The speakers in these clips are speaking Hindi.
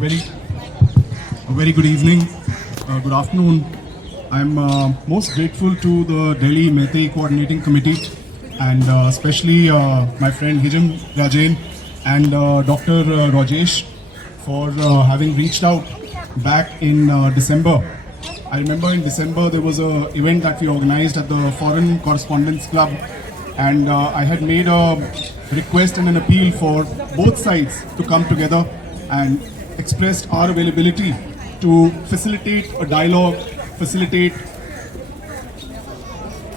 very, a very good evening, good afternoon. I'm most grateful to the Delhi Meitei Coordinating Committee and especially my friend Hijam Rajain and Dr. Rajesh for having reached out back in December. I remember in December there was an event that we organized at the Foreign Correspondents Club, and I had made a request and an appeal for both sides to come together and expressed our availability to facilitate a dialogue, facilitate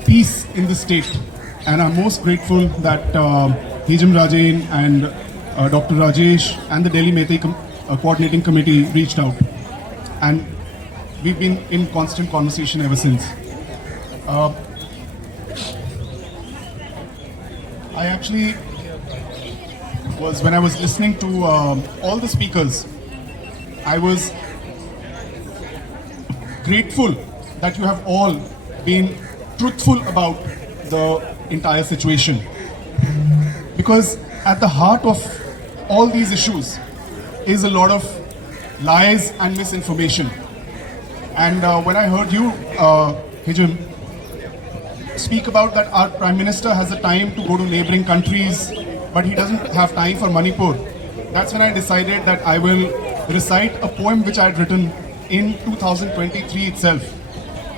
peace in the state. And I'm most grateful that Hijam Rajain and Dr. Rajesh and the Delhi Meitei Coordinating Committee reached out. And we've been in constant conversation ever since. I actually was, when I was listening to all the speakers, I was grateful that you have all been truthful about the entire situation. Because at the heart of all these issues is a lot of lies and misinformation. And when I heard you, Hijam, speak about that our Prime Minister has the time to go to neighboring countries, but he doesn't have time for Manipur, that's when I decided that I will recite a poem which I had written in 2023 itself.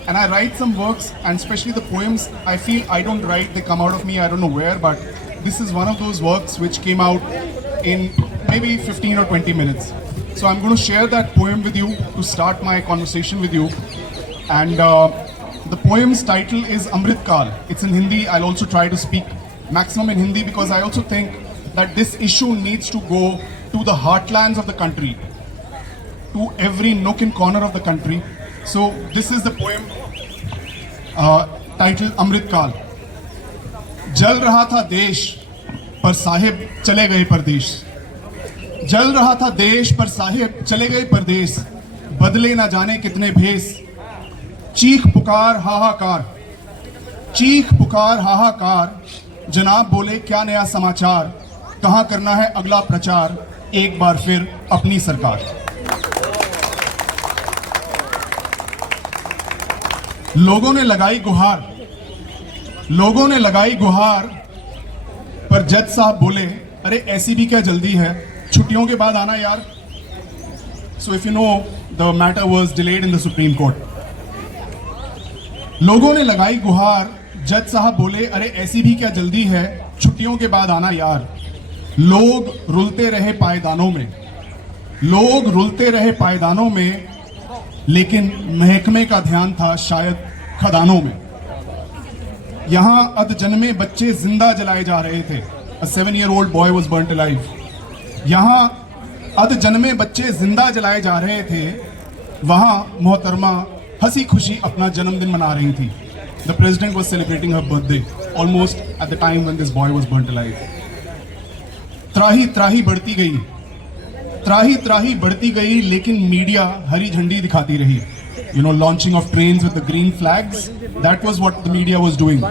And I write some works, and especially the poems, I feel I don't write, they come out of me, I don't know where, but this is one of those works which came out in maybe 15 or 20 minutes. So I'm going to share that poem with you to start my conversation with you. And the poem's title is Amrit Kal. It's in Hindi. I'll also try to speak maximum in Hindi because I also think that this issue needs to go to the heartlands of the country, to every nook and corner of the country. So this is the poem titled Amrit Kal. जल रहा था देश पर साहिब चले गए परदेश, जल रहा था देश पर साहिब चले गए परदेश, बदले ना जाने कितने भेष, चीख पुकार हाहाकार, चीख पुकार हाहाकार, जनाब बोले क्या नया समाचार, कहाँ करना है अगला प्रचार, एक बार फिर अपनी सरकार। लोगों ने लगाई गुहार, लोगों ने लगाई गुहार, पर जज साहब बोले अरे ऐसी भी क्या जल्दी है, छुट्टियों के बाद आना यार। So if you know the matter was delayed in the supreme court. लोगों ने लगाई गुहार, जज साहब बोले अरे ऐसी भी क्या जल्दी है, छुट्टियों के बाद आना यार। लोग रुलते रहे पायदानों में, लोग रुलते रहे पायदानों में, लेकिन महकमे का ध्यान था शायद खदानों में। यहां अधजन्मे बच्चे जिंदा जलाए जा रहे थे। A 7-year-old boy was burnt alive. यहां अधजन्मे बच्चे जिंदा जलाए जा रहे थे, वहां मोहतरमा हंसी खुशी अपना जन्मदिन मना रही थी। The president was celebrating her birthday almost at the time when this boy was burnt alive. त्राही त्राही बढ़ती गई, त्राही त्राही बढ़ती गई, लेकिन मीडिया हरी झंडी दिखाती रही। You know, launching of trains with the green flags, that was what the media was doing.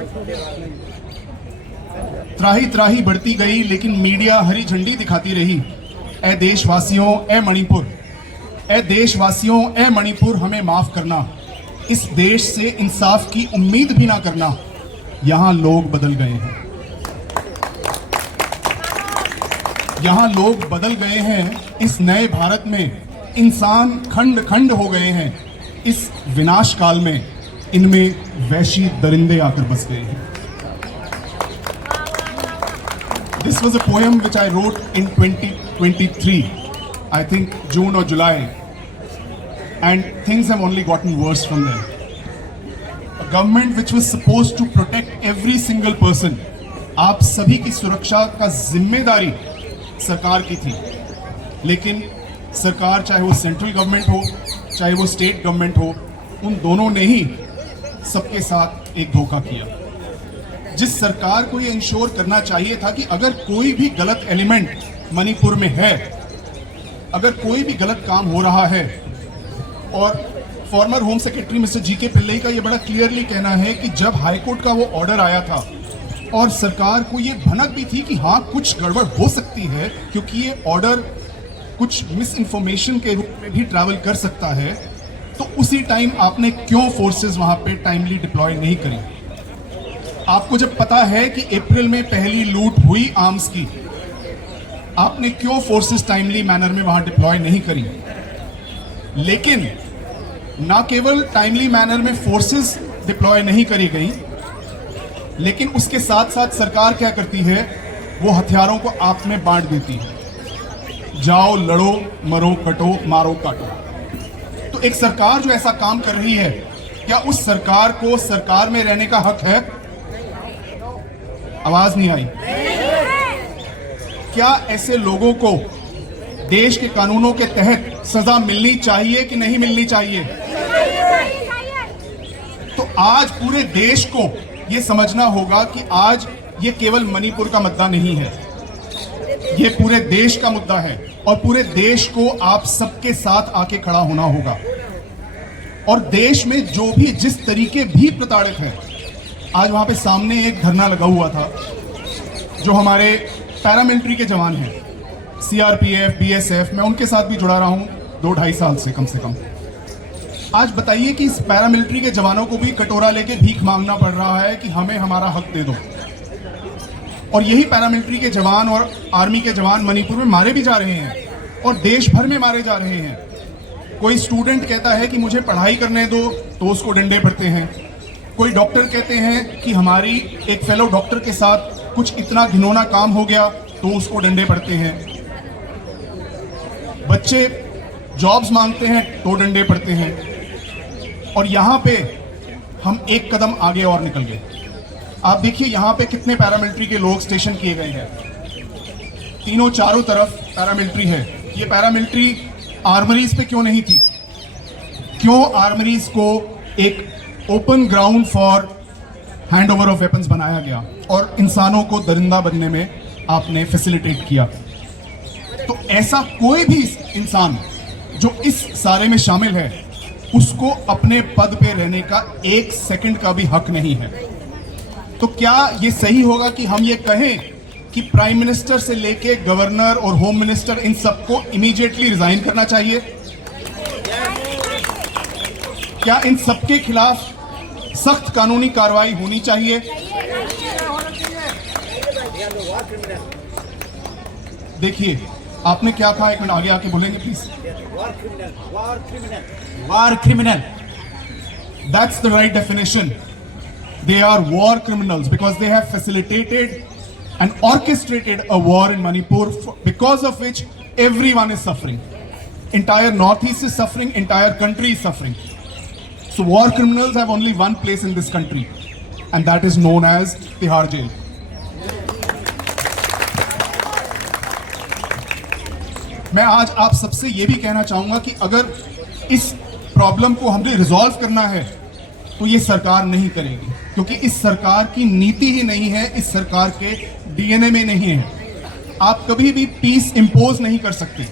त्राही त्राही बढ़ती गई, लेकिन मीडिया हरी झंडी दिखाती रही। ए देशवासियों ए मणिपुर, ए देशवासियों ए मणिपुर, हमें माफ करना, इस देश से इंसाफ की उम्मीद भी ना करना, यहां लोग बदल गए हैं, यहां लोग बदल गए हैं। इस नए भारत में इंसान खंड खंड हो गए हैं, इस विनाश काल में इनमें वैशी दरिंदे आकर बस गए हैं। This was a poem which I wrote in 2023, I think June or July, and things have only gotten worse from there. A government which was supposed to protect every single person, आप सभी की सुरक्षा का जिम्मेदारी सरकार की थी, लेकिन सरकार चाहे वो सेंट्रल गवर्नमेंट हो चाहे वो स्टेट गवर्नमेंट हो, उन दोनों ने ही सबके साथ एक धोखा किया। जिस सरकार को ये इंश्योर करना चाहिए था कि अगर कोई भी गलत एलिमेंट मणिपुर में है, अगर कोई भी गलत काम हो रहा है, और farmer home secretary mister GK. Pillai का ये बड़ा क्लियरली कहना है कि जब हाईकोर्ट का वो ऑर्डर आया था और सरकार को ये भनक भी थी कि हाँ कुछ गड़बड़ हो सकती है, क्योंकि ये ऑर्डर कुछ मिस इन्फॉर्मेशन के रूप में भी ट्रैवल कर सकता है, तो उसी टाइम आपने क्यों फोर्सेस वहां पे टाइमली डिप्लॉय नहीं करी? आपको जब पता है कि अप्रैल में पहली लूट हुई आर्म्स की, आपने क्यों फोर्सेस टाइमली मैनर में वहां डिप्लॉय नहीं करी? लेकिन ना केवल टाइमली मैनर में फोर्सेस डिप्लॉय नहीं करी गई, लेकिन उसके साथ साथ सरकार क्या करती है, वो हथियारों को आप में बांट देती है। जाओ लड़ो, मरो कटो, मारो काटो। तो एक सरकार जो ऐसा काम कर रही है, क्या उस सरकार को सरकार में रहने का हक है? आवाज नहीं आई। क्या ऐसे लोगों को देश के कानूनों के तहत सजा मिलनी चाहिए कि नहीं मिलनी चाहिए? तो आज पूरे देश को यह समझना होगा कि आज ये केवल मणिपुर का मुद्दा नहीं है, ये पूरे देश का मुद्दा है, और पूरे देश को आप सबके साथ आके खड़ा होना होगा। और देश में जो भी जिस तरीके भी प्रताड़ित है, आज वहां पे सामने एक धरना लगा हुआ था, जो हमारे पैरामिलिट्री के जवान हैं, सीआरपीएफ, बीएसएफ, मैं उनके साथ भी जुड़ा रहा हूं 2-2.5 साल से कम से कम। आज बताइए कि इस पैरामिलिट्री के जवानों को भी कटोरा लेके भीख मांगना पड़ रहा है कि हमें हमारा हक दे दो। और यही पैरामिलिट्री के जवान और आर्मी के जवान मणिपुर में मारे भी जा रहे हैं और देश भर में मारे जा रहे हैं। कोई स्टूडेंट कहता है कि मुझे पढ़ाई करने दो, तो उसको डंडे पड़ते हैं। कोई डॉक्टर कहते हैं कि हमारी एक फेलो डॉक्टर के साथ कुछ इतना घिनौना काम हो गया, तो उसको डंडे पड़ते हैं। बच्चे जॉब्स मांगते हैं तो डंडे पड़ते हैं। और यहां पे हम एक कदम आगे और निकल गए। आप देखिए यहां पे कितने पैरामिलिट्री के लोग स्टेशन किए गए हैं। तीनों चारों तरफ पैरामिलिट्री है। ये पैरामिलिट्री आर्मरीज पे क्यों नहीं थी? क्यों आर्मरीज को एक open ground for handover of weapons बनाया गया और इंसानों को दरिंदा बनने में आपने फैसिलिटेट किया? तो ऐसा कोई भी इंसान जो इस सारे में शामिल है, उसको अपने पद पे रहने का 1 सेकंड का भी हक नहीं है। तो क्या ये सही होगा कि हम ये कहें कि प्राइम मिनिस्टर से लेके गवर्नर और होम मिनिस्टर इन सबको इमीडिएटली रिजाइन करना चाहिए? क्या इन सबके खिलाफ सख्त कानूनी कार्रवाई होनी चाहिए? देखिए आपने क्या कहा, एक मिनट आगे आके बोलेंगे please. War criminal. That's the right definition. They are war criminals because they have facilitated and orchestrated a war in Manipur, because of which everyone is suffering. Entire Northeast is suffering, entire country is suffering. So war criminals have only one place in this country, and that is known as Tihar Jail. मैं आज आप सबसे ये भी कहना चाहूंगा कि अगर इस प्रॉब्लम को हमें रिजॉल्व करना है, तो ये सरकार नहीं करेगी, क्योंकि इस सरकार की नीति ही नहीं है, इस सरकार के डीएनए में नहीं है। आप कभी भी पीस इंपोज नहीं कर सकते।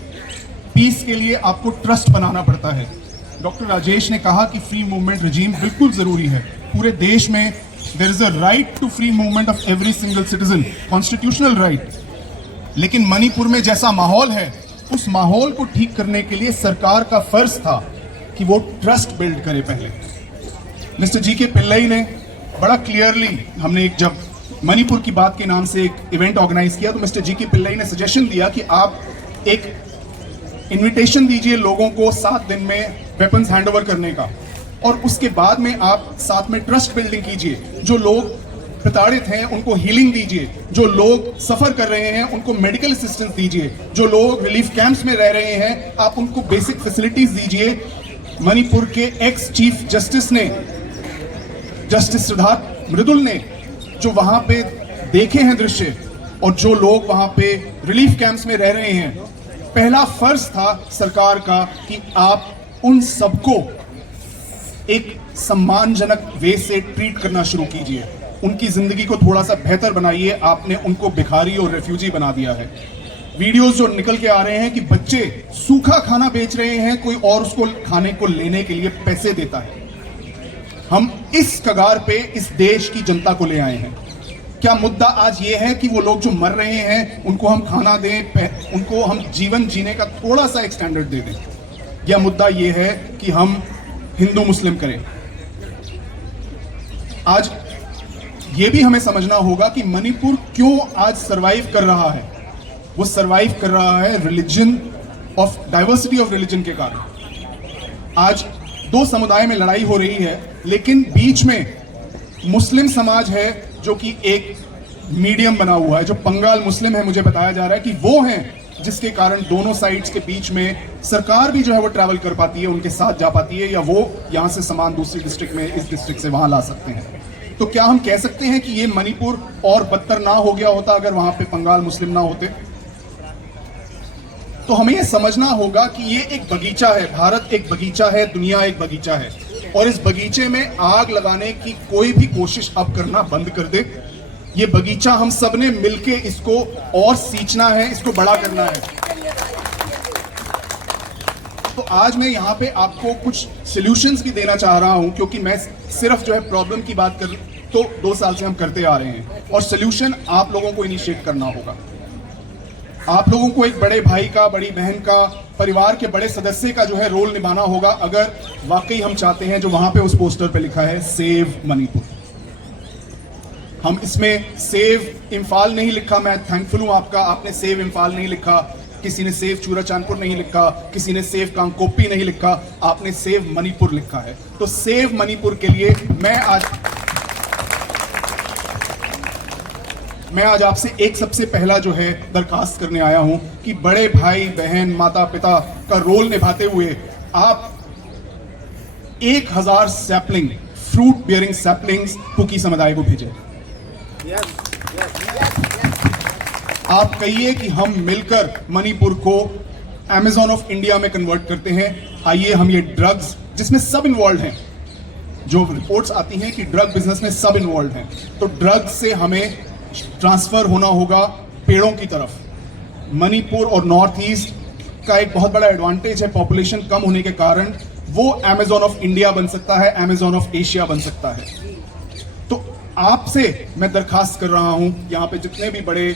पीस के लिए आपको ट्रस्ट बनाना पड़ता है। डॉक्टर राजेश ने कहा कि फ्री मूवमेंट रिजीम बिल्कुल जरूरी है। पूरे देश में there is a right to free movement of every single citizen, constitutional right. लेकिन मणिपुर में जैसा माहौल है, उस माहौल को ठीक करने के लिए सरकार का फर्ज था कि वो ट्रस्ट बिल्ड करे। पहले मिस्टर जी.के. पिल्लई ने बड़ा क्लियरली, हमने एक जब मणिपुर की बात के नाम से एक इवेंट ऑर्गेनाइज किया, तो मिस्टर जी.के. पिल्लई ने सजेशन दिया कि आप एक इनविटेशन दीजिए लोगों को 7 दिन में वेपन्स हैंडओवर करने का, और उसके बाद में आप साथ में ट्रस्ट बिल्डिंग कीजिए। जो लोग प्रताड़ित हैं उनको हीलिंग दीजिए, जो लोग सफर कर रहे हैं उनको मेडिकल असिस्टेंस दीजिए, जो लोग रिलीफ कैंप्स में रह रहे हैं आप उनको बेसिक फैसिलिटीज दीजिए। मणिपुर के एक्स चीफ जस्टिस ने, जस्टिस सिद्धार्थ मृदुल ने, जो वहां पे देखे हैं दृश्य, और जो लोग वहां पे रिलीफ कैंप्स में रह रहे हैं, पहला फर्ज था सरकार का कि आप उन सबको एक सम्मानजनक वे से ट्रीट करना शुरू कीजिए, उनकी जिंदगी को थोड़ा सा बेहतर बनाइए। आपने उनको भिखारी और रेफ्यूजी बना दिया है। वीडियोस जो निकल के आ रहे हैं कि बच्चे सूखा खाना बेच रहे हैं, कोई और उसको खाने को लेने के लिए पैसे देता है। हम इस कगार पे इस देश की जनता को ले आए हैं। क्या मुद्दा आज ये है कि वो लोग जो मर रहे हैं उनको हम खाना दें, उनको हम जीवन जीने का थोड़ा सा एक स्टैंडर्ड दे दें? या मुद्दा ये है कि हम हिंदू मुस्लिम करें? आज ये भी हमें समझना होगा कि मणिपुर क्यों आज सरवाइव कर रहा है। वो सरवाइव कर रहा है religion of diversity of religion के कारण। आज दो समुदाय में लड़ाई हो रही है, लेकिन बीच में मुस्लिम समाज है जो कि एक मीडियम बना हुआ है। जो बंगाल मुस्लिम है, मुझे बताया जा रहा है कि वो हैं जिसके कारण दोनों साइड्स के बीच में सरकार भी जो है वो ट्रैवल कर पाती है, उनके साथ जा पाती है, या वो यहां से सामान दूसरी डिस्ट्रिक्ट में इस डिस्ट्रिक्ट से वहां ला सकते हैं। तो क्या हम कह सकते हैं कि ये मणिपुर और बदतर ना हो गया होता अगर वहां पे बंगाल मुस्लिम ना होते? तो हमें यह समझना होगा कि ये एक बगीचा है, भारत एक बगीचा है, दुनिया एक बगीचा है, और इस बगीचे में आग लगाने की कोई भी कोशिश अब करना बंद कर दे। ये बगीचा हम सब ने मिलके इसको और सींचना है, इसको बड़ा करना है। तो आज मैं यहाँ पे आपको कुछ सॉल्यूशंस भी देना चाह रहा हूं, क्योंकि मैं सिर्फ जो है प्रॉब्लम की बात कर तो 2 साल से हम करते आ रहे हैं, और सॉल्यूशन आप लोगों को इनिशिएट करना होगा। आप लोगों को एक बड़े भाई का, बड़ी बहन का, परिवार के बड़े सदस्य का जो है रोल निभाना होगा, अगर वाकई हम चाहते हैं जो वहां पे उस पोस्टर पे लिखा है सेव मणिपुर। हम इसमें सेव इम्फाल नहीं लिखा, मैं थैंकफुल हूं आपका, आपने सेव इम्फाल नहीं लिखा, किसी ने सेव चूराचांदपुर नहीं लिखा, किसी ने सेव कांगकोपी नहीं लिखा, आपने सेव मणिपुर लिखा है। तो सेव मणिपुर के लिए मैं आज आपसे एक सबसे पहला जो है दरखास्त करने आया हूं कि बड़े भाई बहन, माता पिता का रोल निभाते हुए आप 1000 sapling, fruit bearing saplings Kuki समुदाय को भेजें। आप कहिए कि हम मिलकर मणिपुर को अमेज़न ऑफ इंडिया में कन्वर्ट करते हैं। आइए हम ये ड्रग्स, जिसमें सब इन्वॉल्व हैं, जो रिपोर्ट्स आती हैं कि ड्रग बिजनेस में सब इन्वॉल्व हैं, तो ड्रग से हमें ट्रांसफर होना होगा पेड़ों की तरफ। मणिपुर और नॉर्थ ईस्ट का एक बहुत बड़ा एडवांटेज है, पॉपुलेशन कम होने के कारण वो अमेज़न ऑफ इंडिया बन सकता है, अमेज़न ऑफ एशिया बन सकता है। तो आपसे मैं दरखास्त कर रहा हूं, यहां पे जितने भी बड़े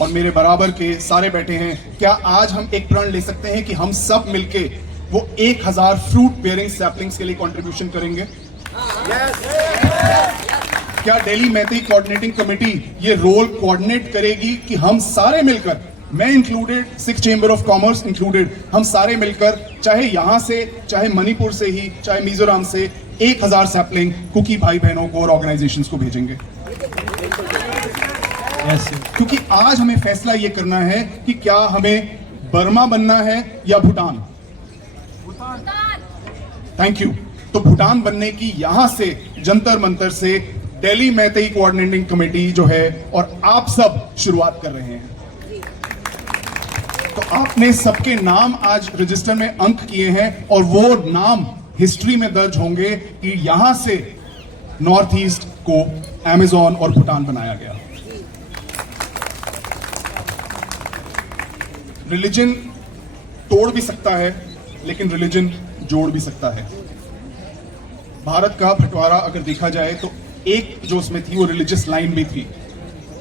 और मेरे बराबर के सारे बैठे हैं, क्या आज हम एक प्रण ले सकते हैं कि हम सब मिलके वो 1000 फ्रूट बियरिंग सैपलिंग्स के लिए कंट्रीब्यूशन करेंगे? क्या दिल्ली मैती कोऑर्डिनेटिंग कमेटी ये रोल कोऑर्डिनेट करेगी कि हम सारे मिलकर, मैं included, 6 chamber of commerce included, हम सारे मिलकर, चाहे यहां से, चाहे मणिपुर से ही, चाहे मिजोरम से, 1000 सैपलिंग कुकी भाई बहनों को और ऑर्गेनाइजेशंस को भेजेंगे? क्योंकि आज हमें फैसला ये करना है कि क्या हमें बर्मा बनना है या भूटान। Thank you. तो भूटान बनने की यहां से जंतर मंतर से दिल्ली मैती कोऑर्डिनेटिंग कमेटी जो है और आप सब शुरुआत कर रहे हैं। तो आपने सबके नाम आज रजिस्टर में अंक किए हैं, और वो नाम हिस्ट्री में दर्ज होंगे कि यहां से नॉर्थ ईस्ट को अमेज़न और भूटान बनाया गया। रिलीजन तोड़ भी सकता है, लेकिन रिलीजन जोड़ भी सकता है। भारत का बंटवारा अगर देखा जाए तो एक जो उसमें थी वो रिलीजियस लाइन भी थी,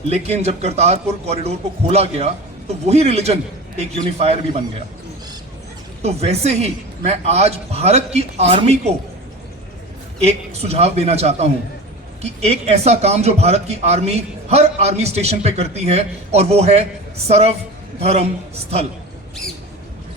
लेकिन जब करतारपुर कॉरिडोर को खोला गया तो वही रिलीजन एक यूनिफायर भी बन गया। तो वैसे ही मैं आज भारत की आर्मी को एक सुझाव देना चाहता हूं कि एक ऐसा काम जो भारत की आर्मी हर आर्मी स्टेशन पे करती है, और वो है सर्व धर्म स्थल।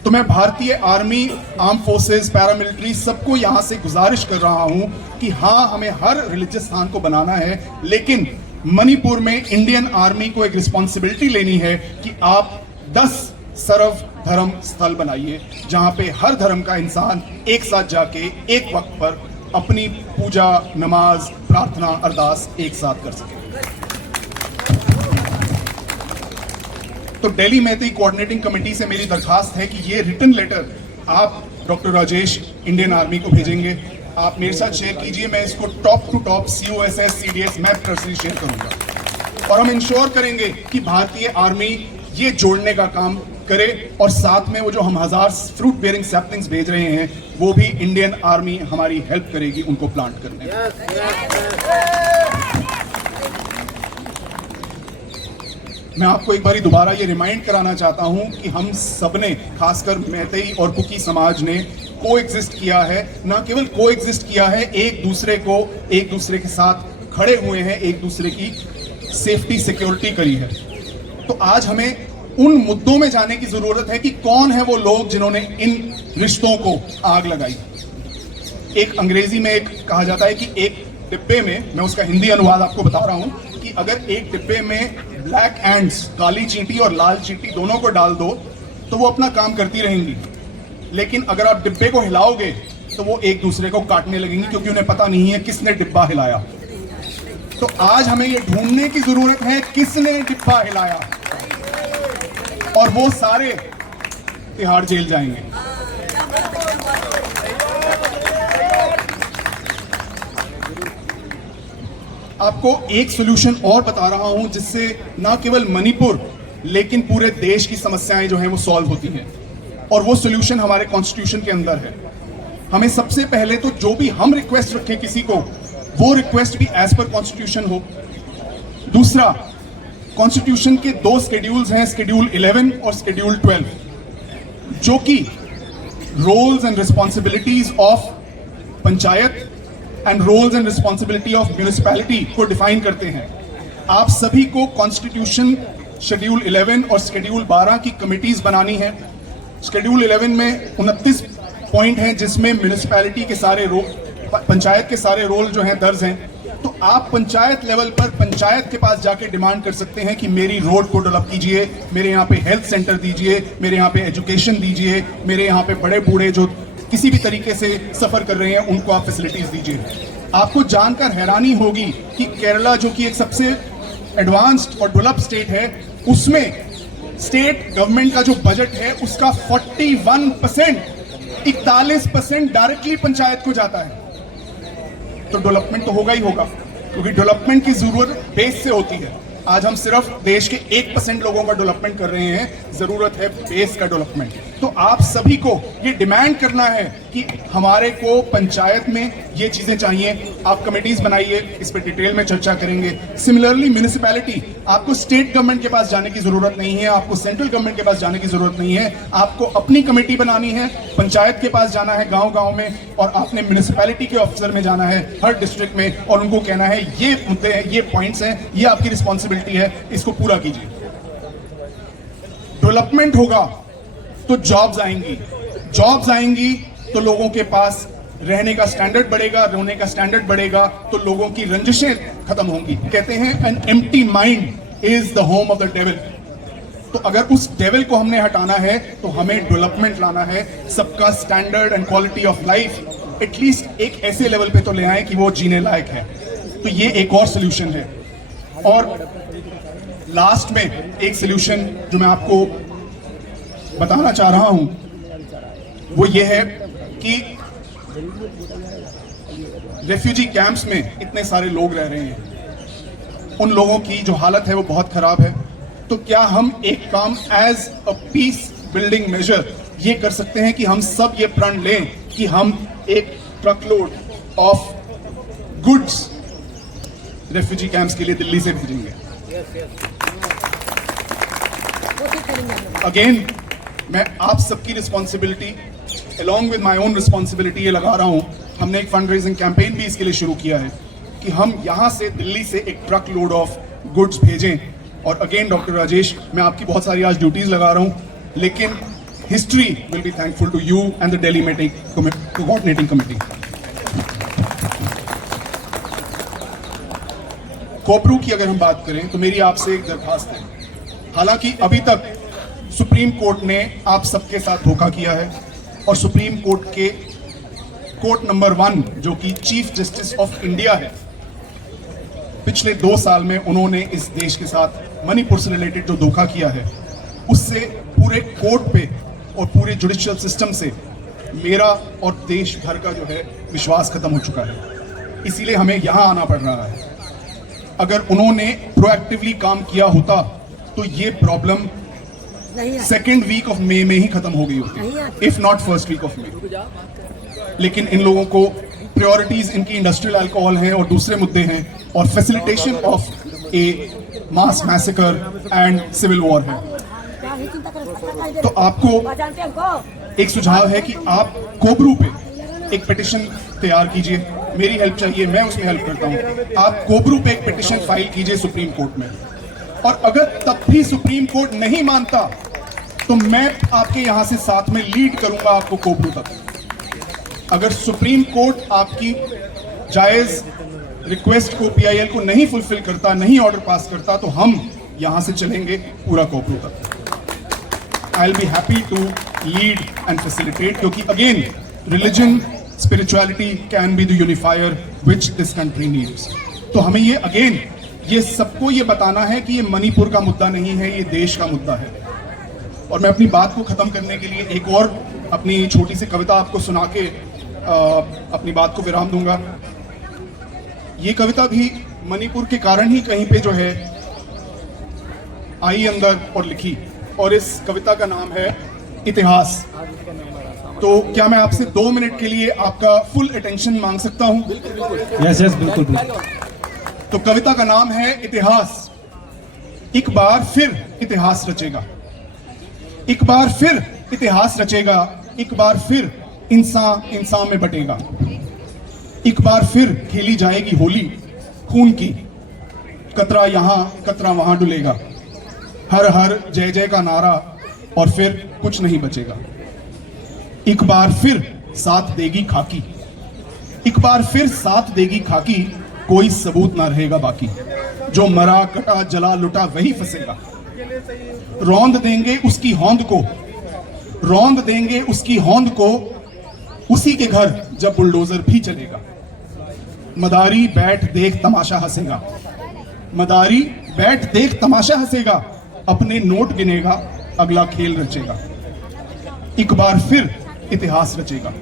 तो मैं भारतीय आर्मी, आर्म फोर्सेस, पैरामिलिट्री सबको यहां से गुजारिश कर रहा हूं कि हाँ, हमें हर रिलीजियस स्थान को बनाना है, लेकिन मणिपुर में इंडियन आर्मी को एक रिस्पॉन्सिबिलिटी लेनी है कि आप 10 सर्व धर्म स्थल बनाइए, जहां पे हर धर्म का इंसान एक साथ जाके एक वक्त पर अपनी पूजा, नमाज, प्रार्थना, अरदास एक साथ कर सके। तो दिल्ली मैती कोऑर्डिनेटिंग कमेटी से मेरी दरखास्त है कि ये रिटन लेटर आप डॉक्टर राजेश इंडियन आर्मी को भेजेंगे। आप मेरे साथ शेयर कीजिए, मैं इसको top to top COSS CDS मैं पर्सनली शेयर करूंगा, और हम इंश्योर करेंगे कि भारतीय आर्मी ये जोड़ने का काम करे, और साथ में वो जो हम 1000 फ्रूट बियरिंग सैपलिंग्स भेज रहे हैं वो भी इंडियन आर्मी हमारी हेल्प करेगी उनको प्लांट करने में। मैं आपको एक बारी दोबारा ये रिमाइंड कराना चाहता हूं कि हम सबने, खासकर मैतेई और कुकी समाज ने कोएग्जिस्ट किया है। न केवल कोएग्जिस्ट किया है, एक दूसरे के साथ खड़े हुए हैं, एक दूसरे की सेफ्टी सिक्योरिटी करी है। तो आज हमें उन मुद्दों में जाने की जरूरत है कि कौन है वो लोग जिन्होंने इन रिश्तों को आग लगाई। एक अंग्रेजी में एक कहा जाता है कि एक डिब्बे में, मैं उसका हिंदी अनुवाद आपको बता रहा हूं, कि अगर एक डिब्बे में ब्लैक एंड्स, काली चींटी और लाल चींटी दोनों को डाल दो तो वो अपना काम करती रहेंगी, लेकिन अगर आप डिब्बे को हिलाओगे तो वो एक दूसरे को काटने लगेंगी, क्योंकि उन्हें पता नहीं है किसने डिब्बा हिलाया। तो आज हमें ये ढूंढने की जरूरत है किसने डिब्बा हिलाया, और वो सारे तिहाड़ जेल जाएंगे। आपको एक सॉल्यूशन और बता रहा हूं जिससे ना केवल मणिपुर लेकिन पूरे देश की समस्याएं जो हैं वो सॉल्व होती हैं, और वो सॉल्यूशन हमारे कॉन्स्टिट्यूशन के अंदर है। हमें सबसे पहले तो जो भी हम रिक्वेस्ट रखें किसी को, वो रिक्वेस्ट भी एज पर कॉन्स्टिट्यूशन हो। दूसरा, कॉन्स्टिट्यूशन के 2 शेड्यूल्स हैं, शेड्यूल 11 और शेड्यूल 12, जो कि roles and responsibilities of panchayat and roles and responsibility of municipality को डिफाइन करते हैं। आप सभी को कॉन्स्टिट्यूशन शेड्यूल 11 और शेड्यूल 12 की कमिटीज बनानी है। शेड्यूल 11 में 29 पॉइंट हैं जिसमें म्यूनिसिपैलिटी के सारे रोल, पंचायत के सारे रोल जो हैं दर्ज हैं। तो आप पंचायत लेवल पर पंचायत के पास जाके डिमांड कर सकते हैं कि मेरी रोड को डेवलप कीजिए, मेरे यहाँ पे हेल्थ सेंटर दीजिए, मेरे यहाँ पे एजुकेशन दीजिए, मेरे यहाँ पे बड़े बूढ़े जो किसी भी तरीके से सफर कर रहे हैं उनको आप फैसिलिटीज दीजिए। आपको जानकर हैरानी होगी कि केरला, जो कि एक सबसे एडवांस्ड और डेवलप्ड स्टेट है, उसमें स्टेट गवर्नमेंट का जो बजट है उसका 41%, 41% डायरेक्टली पंचायत को जाता है। तो डेवलपमेंट तो होगा ही होगा, क्योंकि डेवलपमेंट की जरूरत बेस से होती है। आज हम सिर्फ देश के 1% लोगों का डेवलपमेंट कर रहे हैं, जरूरत है बेस का डेवलपमेंट। तो आप सभी को ये डिमांड करना है कि हमारे को पंचायत में ये चीजें चाहिए। आप कमेटीज बनाइए, इस पर डिटेल में चर्चा करेंगे। सिमिलरली म्यूनिसिपैलिटी, आपको स्टेट गवर्नमेंट के पास जाने की जरूरत नहीं है, आपको सेंट्रल गवर्नमेंट के पास जाने की जरूरत नहीं है। आपको अपनी कमेटी बनानी है, पंचायत के पास जाना है गांव-गांव में, और आपने म्यूनिसिपैलिटी के ऑफिसर में जाना है हर डिस्ट्रिक्ट में, और उनको कहना है ये मुद्दे हैं, ये पॉइंट्स हैं, ये आपकी रिस्पॉन्सिबिलिटी है, इसको पूरा कीजिए। डेवलपमेंट होगा तो जॉब्स आएंगी तो लोगों के पास रहने का स्टैंडर्ड बढ़ेगा, रोने का स्टैंडर्ड बढ़ेगा, तो लोगों की रंजिशें खत्म होंगी। कहते हैं an empty mind is the home of the devil. तो अगर उस डेविल को हमने हटाना है तो हमें डेवलपमेंट लाना है। सबका standard and quality of life at least एक ऐसे लेवल पे तो ले आए कि वो जीने लायक है। तो ये एक और सोल्यूशन है। और लास्ट में एक सोल्यूशन जो मैं आपको बताना चाह रहा हूं वो ये है कि रेफ्यूजी कैंप्स में इतने सारे लोग रह रहे हैं, उन लोगों की जो हालत है वो बहुत खराब है। तो क्या हम एक काम as a peace building measure ये कर सकते हैं कि हम सब ये प्रण लें कि हम एक ट्रकलोड ऑफ गुड्स रेफ्यूजी कैंप्स के लिए दिल्ली से भेजेंगे। अगेन मैं आप सबकी responsibility along with my own responsibility ये लगा रहा हूं। हमने एक फंड रेजिंग कैंपेन भी इसके लिए शुरू किया है कि हम यहां से दिल्ली से एक ट्रक लोड ऑफ गुड्स भेजें। और अगेन डॉक्टर राजेश, मैं आपकी बहुत सारी आज ड्यूटीज लगा रहा हूं, लेकिन history will be thankful to you and the Delhi meeting coordinating committee. कोपरू की अगर हम बात करें तो मेरी आपसे एक दरखास्त है। हालांकि अभी तक सुप्रीम कोर्ट ने आप सबके साथ धोखा किया है, और सुप्रीम कोर्ट के कोर्ट नंबर 1 जो कि चीफ जस्टिस ऑफ इंडिया है, पिछले 2 साल में उन्होंने इस देश के साथ मणिपुर से रिलेटेड जो धोखा किया है, उससे पूरे कोर्ट पे और पूरे जुडिशियल सिस्टम से मेरा और देश भर का जो है विश्वास खत्म हो चुका है। इसीलिए हमें यहां आना पड़ रहा है। अगर उन्होंने प्रोएक्टिवली काम किया होता तो ये problem second week of May में ही खत्म हो गई होती, if not first week of May. लेकिन इन लोगों को प्रायोरिटीज इनकी इंडस्ट्रियल अल्कोहल हैं और दूसरे मुद्दे हैं, और facilitation of a mass massacre and civil war है। तो आपको एक सुझाव है कि आप कोबरू पे एक पिटिशन तैयार कीजिए, मेरी हेल्प चाहिए, मैं उसमें हेल्प करता हूं। आप कोबरू पे एक पिटिशन फाइल कीजिए सुप्रीम कोर्ट में, और अगर तब भी सुप्रीम कोर्ट नहीं मानता तो मैं आपके यहां से साथ में लीड करूंगा आपको कोबरू तक। अगर सुप्रीम कोर्ट आपकी जायज रिक्वेस्ट को, पीआईएल को नहीं फुलफिल करता, नहीं ऑर्डर पास करता, तो हम यहां से चलेंगे पूरा कोबरू तक। I will be happy to lead and facilitate, क्योंकि again religion, spirituality can be the unifier which this country needs. तो हमें ये अगेन ये सबको ये बताना है कि ये मणिपुर का मुद्दा नहीं है, ये देश का मुद्दा है। और मैं अपनी बात को खत्म करने के लिए एक और अपनी छोटी सी कविता आपको सुना के अपनी बात को विराम दूंगा। ये कविता भी मणिपुर के कारण ही कहीं पे जो है आई अंदर और लिखी, और इस कविता का नाम है इतिहास। तो क्या मैं आपसे 2 मिनट के लिए आपका फुल अटेंशन मांग सकता हूं? यस यस, बिल्कुल बिल्कुल। तो कविता का नाम है इतिहास। एक बार फिर इतिहास रचेगा, एक बार फिर इतिहास रचेगा, एक बार फिर इंसान इंसान में बटेगा, एक बार फिर खेली जाएगी होली खून की, कतरा यहां कतरा वहां डुलेगा, हर हर जय जय का नारा, और फिर कुछ नहीं बचेगा। एक बार फिर साथ देगी खाकी, एक बार फिर साथ देगी खाकी, कोई सबूत ना रहेगा बाकी, जो मरा कटा जला लुटा वही फंसेगा। रौंद देंगे उसकी हौंद को, रौंद देंगे उसकी हौंद को, उसी के घर जब बुलडोजर भी चलेगा। मदारी बैठ देख तमाशा हंसेगा, मदारी बैठ देख तमाशा हंसेगा, अपने नोट गिनेगा, अगला खेल रचेगा। एक बार फिर इतिहास रचेगा,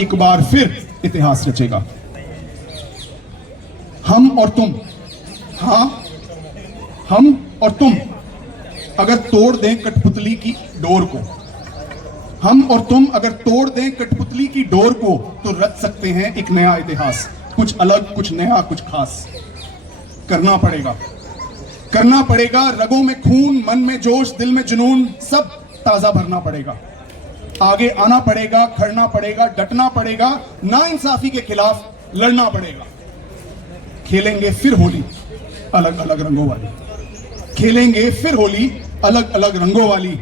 एक बार फिर इतिहास रचेगा। हम और तुम, हाँ हम और तुम अगर तोड़ दें कठपुतली की डोर को, हम और तुम अगर तोड़ दें कठपुतली की डोर को, तो रच सकते हैं एक नया इतिहास, कुछ अलग, कुछ नया, कुछ खास। करना पड़ेगा, करना पड़ेगा, रगों में खून, मन में जोश, दिल में जुनून, सब ताजा भरना पड़ेगा। आगे आना पड़ेगा, खड़ना पड़ेगा, डटना पड़ेगा, नाइंसाफी के खिलाफ लड़ना पड़ेगा। खेलेंगे फिर होली अलग अलग रंगों वाली, खेलेंगे फिर होली अलग अलग रंगों वाली,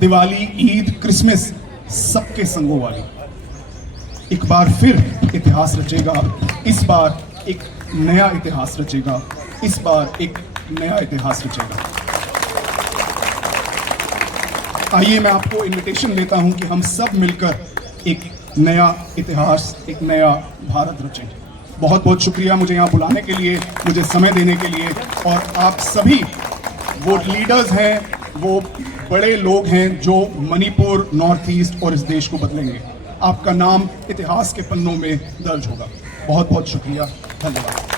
दिवाली, ईद, क्रिसमस सबके संगों वाली। एक बार फिर इतिहास रचेगा, इस बार एक नया इतिहास रचेगा, इस बार एक नया इतिहास रचेगा। आइए मैं आपको इनविटेशन देता हूं कि हम सब मिलकर एक नया इतिहास, एक नया भारत रचें। बहुत बहुत शुक्रिया मुझे यहाँ बुलाने के लिए, मुझे समय देने के लिए, और आप सभी वो लीडर्स हैं, वो बड़े लोग हैं जो मणिपुर, नॉर्थ ईस्ट और इस देश को बदलेंगे। आपका नाम इतिहास के पन्नों में दर्ज होगा। बहुत बहुत शुक्रिया, धन्यवाद।